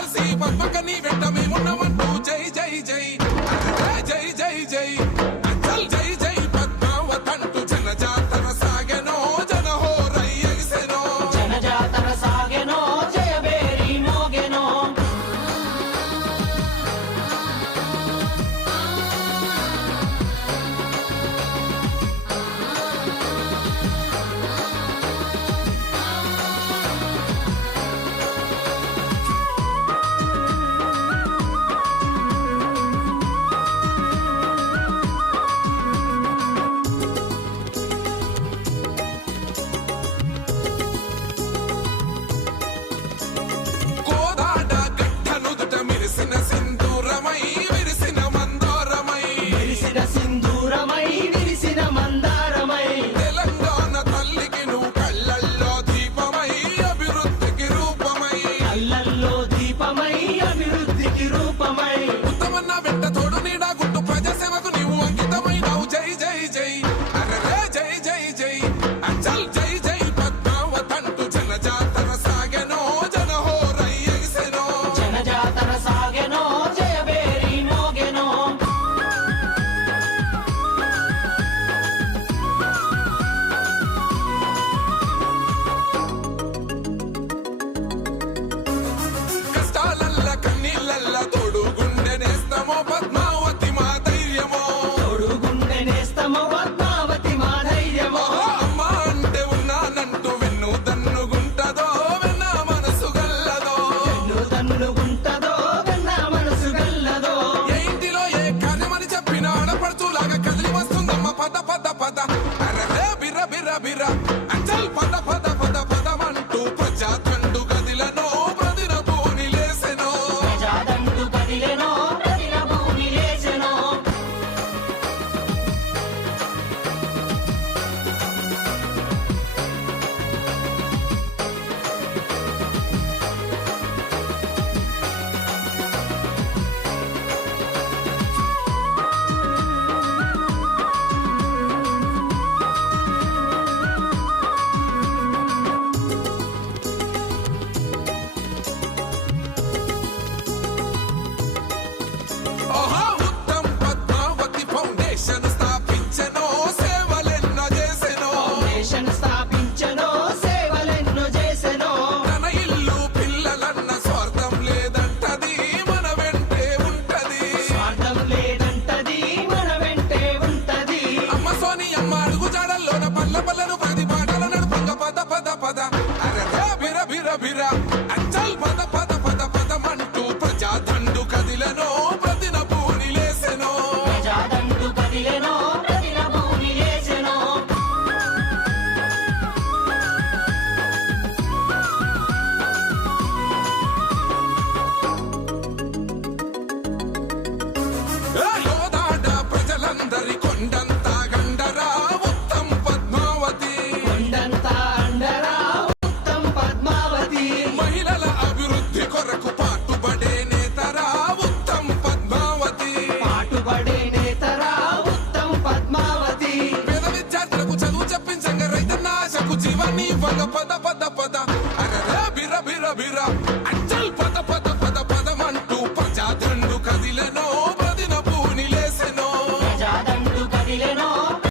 కలిసి పద్మకని వెంట మేమున్నామంటూ జై జై జై జై జై జై అచ్చల్ జై జై పద్మావతంటూ జనజాతర సాగెనో జనహోరై ఎగిసెనో జనజాతర సాగెనో జయబేరి మోగెనో అచ్చల్ పద పద పద పదమంటూ ప్రజాదండు కదిలెనో ప్రతిన భూని లేసెనో ప్రజాదండు కదిలెనో ప్రతిన భూని లేసెనో యోదాడ ప్రజలందరి కొండంత గండరా ఉత్తం పద్మావతి కొండంత అండరా ఉత్తం పద్మావతి మహిళల అభివృద్ధి కొరకు పాటుపడే నేతరా ఉత్తం పద్మావతి పాటుపడే నేతరా ఉత్తం పద్మావతి పేద విద్యార్థులకు చదువు చెప్పించంగ రైతన్న ఆశకు జీవాన్ని ఇవ్వంగ పద పద పద అరరా బిర బిర బిర